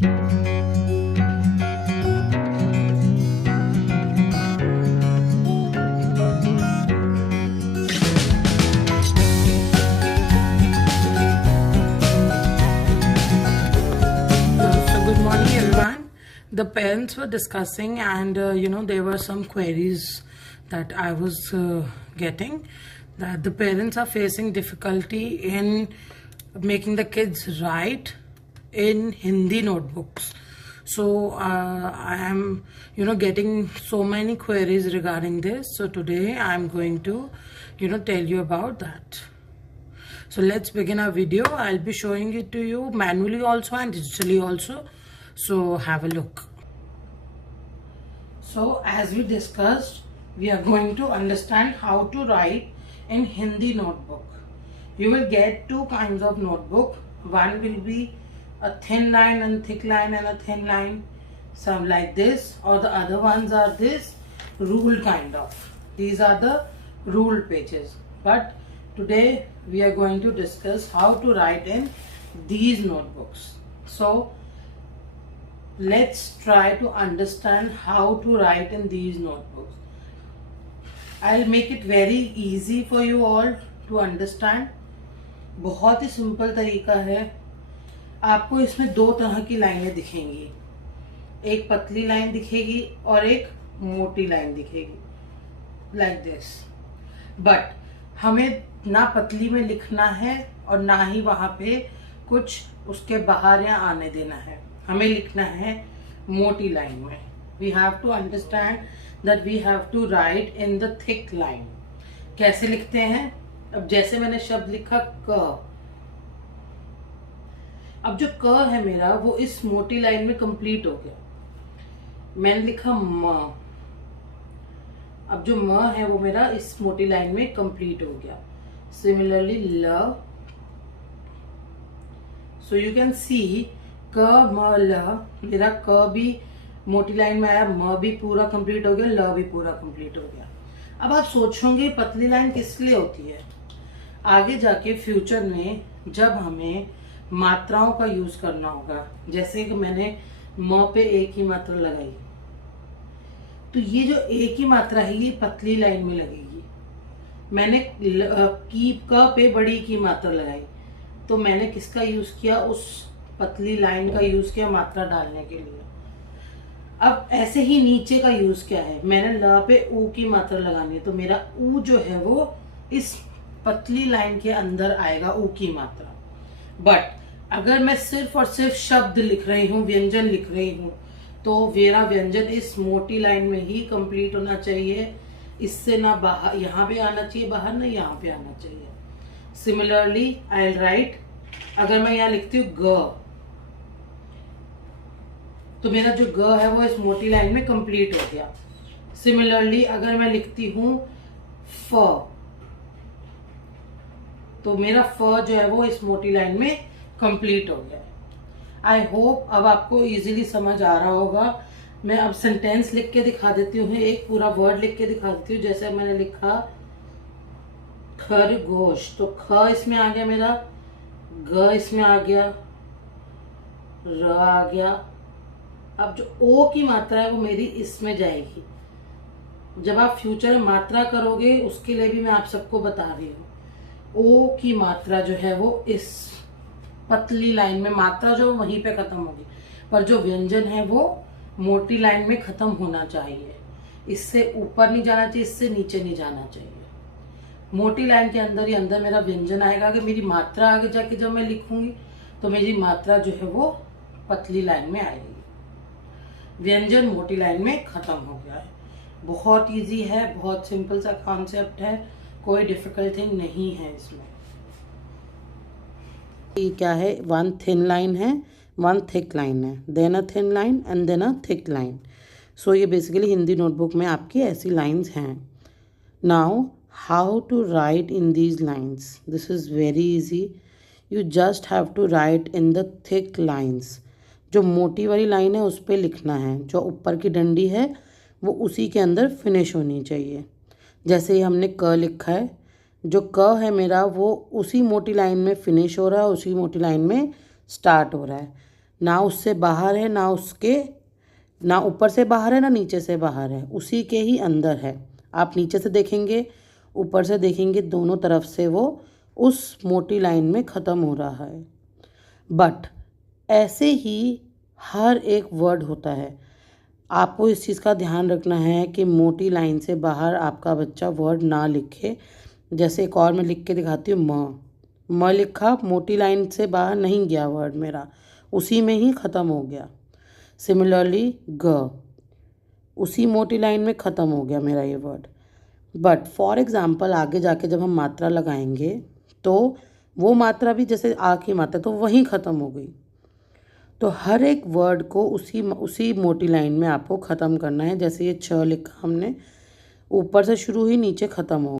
The parents were discussing, and there were some queries that I was getting, that the parents are facing difficulty in making the kids write in Hindi notebooks. So I am getting so many queries regarding this. So today I am going to tell you about that. So let's begin our video. I'll be showing it to you manually also and digitally also. So have a look. So as we discussed, we are going to understand how to write in Hindi notebook. You will get two kinds of notebook. One will be a thin line and thick line and a thin line, some like this, or the other ones are this ruled kind of. These are the ruled pages. But today we are going to discuss how to write in these notebooks. So let's try to understand how to write in these notebooks. I'll make it very easy for you all to understand. बहुत ही simple तरीका है. आपको इसमें दो तरह की लाइनें दिखेंगी. एक पतली लाइन दिखेगी और एक मोटी लाइन दिखेगी, like this. बट हमें ना पतली में लिखना है और ना ही वहाँ पे कुछ उसके बाहर या आने देना है. हमें लिखना है मोटी लाइन में. We have to understand that we have to write in the thick line. कैसे लिखते हैं? अब जैसे मैंने शब्द लिखा क, अब जो क है मेरा वो इस मोटी लाइन में कंप्लीट हो गया. मैंने लिखा म, अब जो म है वो मेरा इस मोटी लाइन में कंप्लीट हो गया. सिमिलरली ल. सो यू कैन सी क म ल, मेरा क भी मोटी लाइन में आया, म भी पूरा कंप्लीट हो गया, ल भी पूरा कंप्लीट हो गया. अब आप सोचोगे पतली लाइन किस लिए होती है? आगे जाके फ्यूचर में जब हमें मात्राओं का यूज करना होगा, जैसे कि मैंने म पे एक ही मात्रा लगाई, तो ये जो एक ही मात्रा है ये पतली लाइन में लगेगी. मैंने क पे बड़ी की मात्रा लगाई, तो मैंने किसका यूज किया? उस पतली लाइन का यूज किया मात्रा डालने के लिए. अब ऐसे ही नीचे का यूज क्या है? मैंने ल पे ऊ की मात्रा लगानी है, तो मेरा ऊ जो है वो इस पतली लाइन के अंदर आएगा, ऊ की मात्रा. बट अगर मैं सिर्फ और सिर्फ शब्द लिख रही हूँ, व्यंजन लिख रही हूँ, तो मेरा व्यंजन इस मोटी लाइन में ही कंप्लीट होना चाहिए. इससे ना बाहर यहाँ पे आना चाहिए, बाहर ना यहाँ पे आना चाहिए. सिमिलरली आई विल राइट, अगर मैं यहाँ लिखती हूँ ग, तो मेरा जो ग है वो इस मोटी लाइन में कंप्लीट हो गया. सिमिलरली अगर मैं लिखती हूँ फ, तो मेरा फ जो है वो इस मोटी लाइन में कंप्लीट हो गया. आई होप अब आपको इजीली समझ आ रहा होगा. मैं अब सेंटेंस लिख के दिखा देती हूँ, एक पूरा वर्ड लिख के दिखा देती हूँ. जैसे मैंने लिखा खरगोश, तो ख इसमें आ गया मेरा, ग इसमें आ गया, र आ गया. अब जो ओ की मात्रा है वो मेरी इसमें जाएगी. जब आप फ्यूचर में मात्रा करोगे उसके लिए भी मैं आप सबको बता रही हूँ. ओ की मात्रा जो है वो इस पतली लाइन में, मात्रा जो वहीं पे खत्म होगी, पर जो व्यंजन है वो मोटी लाइन में खत्म होना चाहिए. इससे ऊपर नहीं जाना चाहिए, इससे नीचे नहीं जाना चाहिए. मोटी लाइन के अंदर ही अंदर मेरा व्यंजन आएगा. अगर मेरी मात्रा आगे जाके जब मैं लिखूंगी तो मेरी मात्रा जो है वो पतली लाइन में आएगी. व्यंजन मोटी लाइन में खत्म हो गया है. बहुत इजी है, बहुत सिंपल सा कॉन्सेप्ट है, कोई डिफिकल्ट थिंग नहीं है इसमें. ये क्या है? वन थिन लाइन है, वन थिक लाइन है, then a thin line and then a thick line. So ये बेसिकली हिंदी नोटबुक में आपकी ऐसी लाइंस हैं. Now how to write in these lines? This is very easy. You just have to write in the thick lines. जो मोटी वाली line है उस पर लिखना है, जो ऊपर की डंडी है वो उसी के अंदर फिनिश होनी चाहिए. जैसे ही हमने क लिखा है, जो क है मेरा वो उसी मोटी लाइन में फिनिश हो रहा है, उसी मोटी लाइन में स्टार्ट हो रहा है. ना उससे बाहर है, ना ऊपर से बाहर है, ना नीचे से बाहर है, उसी के ही अंदर है। आप नीचे से देखेंगे, ऊपर से देखेंगे, दोनों तरफ से वो उस मोटी लाइन में ख़त्म हो रहा है। बट ऐसे ही हर एक वर्ड होता है। आपको इस चीज़ का ध्यान रखना है कि मोटी लाइन से बाहर आपका बच्चा वर्ड ना लिखे। जैसे एक और मैं लिख के दिखाती हूँ, म लिखा, मोटी लाइन से बाहर नहीं गया वर्ड मेरा, उसी में ही ख़त्म हो गया। सिमिलरली ग, उसी मोटी लाइन में ख़त्म हो गया मेरा ये वर्ड। बट फॉर एग्ज़ाम्पल आगे जाके जब हम मात्रा लगाएंगे तो वो मात्रा भी जैसे आ की मात्रा, तो वहीं ख़त्म हो गई। तो हर एक वर्ड को उसी मोटी लाइन में आपको ख़त्म करना है। जैसे ये छ लिखा हमने, ऊपर से शुरू हुई, नीचे ख़त्म हो